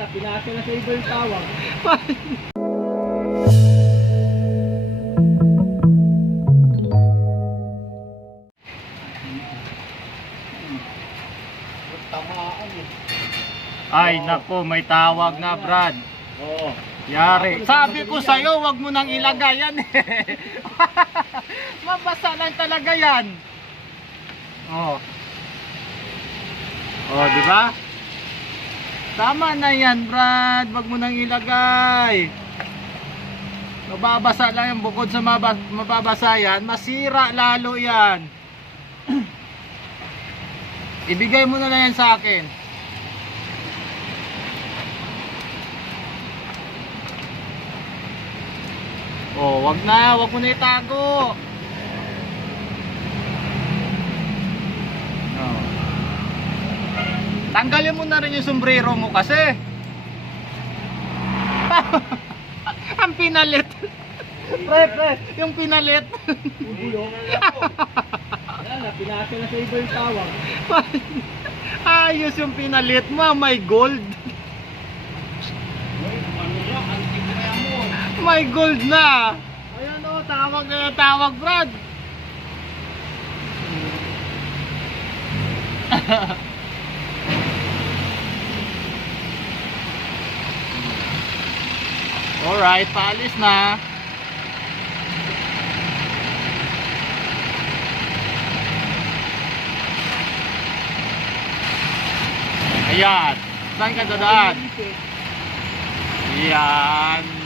na, pinasa na sa iba yung tawag. Ay, nako, may tawag na, Brad. Oo. Yari. Sabi ko sa'yo, wag mo nang ilagay yan eh. Mabasa lang talaga yan. Oh. Oh, di ba? Tama na yan, Brad. Wag mo nang ilagay. Mababasa lang yan. Bukod sa maba- mababasa yan, masira lalo yan. Ibigay mo na lang yan sa akin. Oh, wag na, wag mo na itago. Tanggalin mo na rin yung sombrero mo kasi. Ang pinalit. pre, pre, yung pinalit. Ubulo. Wala na, sa iba yung tawag. Ayos yung pinalit mo, may gold. Yan. May gold na. Ayan o, tawag na tawag, Brad. Alright, paalis na. Ayan. Saan ka dadaan? Ayan.